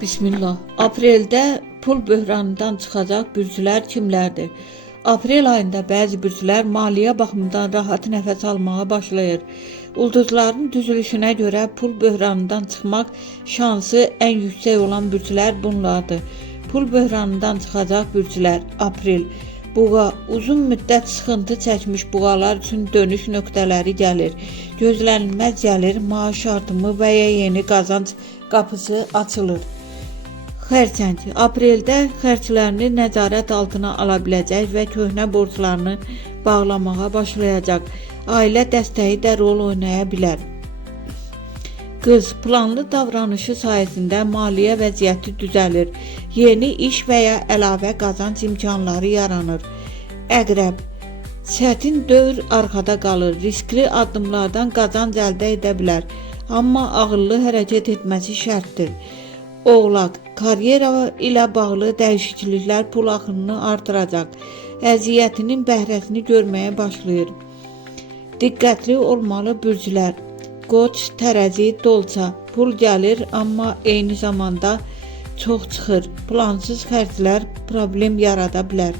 Bismillah. Apreldə pul böhranından çıxacaq bürclər kimlərdir? Aprel ayında bəzi bürclər maliyyə baxımından rahat nəfəs almağa başlayır. Ulduzların düzülüşünə görə pul böhranından çıxmaq şansı ən yüksək olan bürclər bunlardır. Pul böhranından çıxacaq bürclər. Aprel. Buğa. Uzun müddət sıxıntı çəkmiş buğalar üçün dönüş nöqtələri gəlir. Gözlənilməz gəlir, maaş artımı və ya yeni qazanc qapısı açılır. Xərçəng. Apreldə xərclərini nəzarət altına ala biləcək və köhnə borclarını bağlamağa başlayacaq. Ailə dəstəyi də rol oynaya bilər. Qız. Planlı davranışı sayəsində maliyyə vəziyyəti düzəlir. Yeni iş və ya əlavə qazanc imkanları yaranır. Əqrəb. Çətin dövr arxada qalır. Riskli addımlardan qazanc əldə edə bilər. Amma ağıllı hərəkət etməsi şərtdir. Oğlaq. Karyera ilə bağlı dəyişikliklər pul axınını artıracaq. Əziyyətinin bəhrəsini görməyə başlayır. Diqqətli olmalı bürclər. Qoç, tərəzi, dolça. Pul gəlir, amma eyni zamanda çox çıxır. Plansız xərclər problem yarada bilər.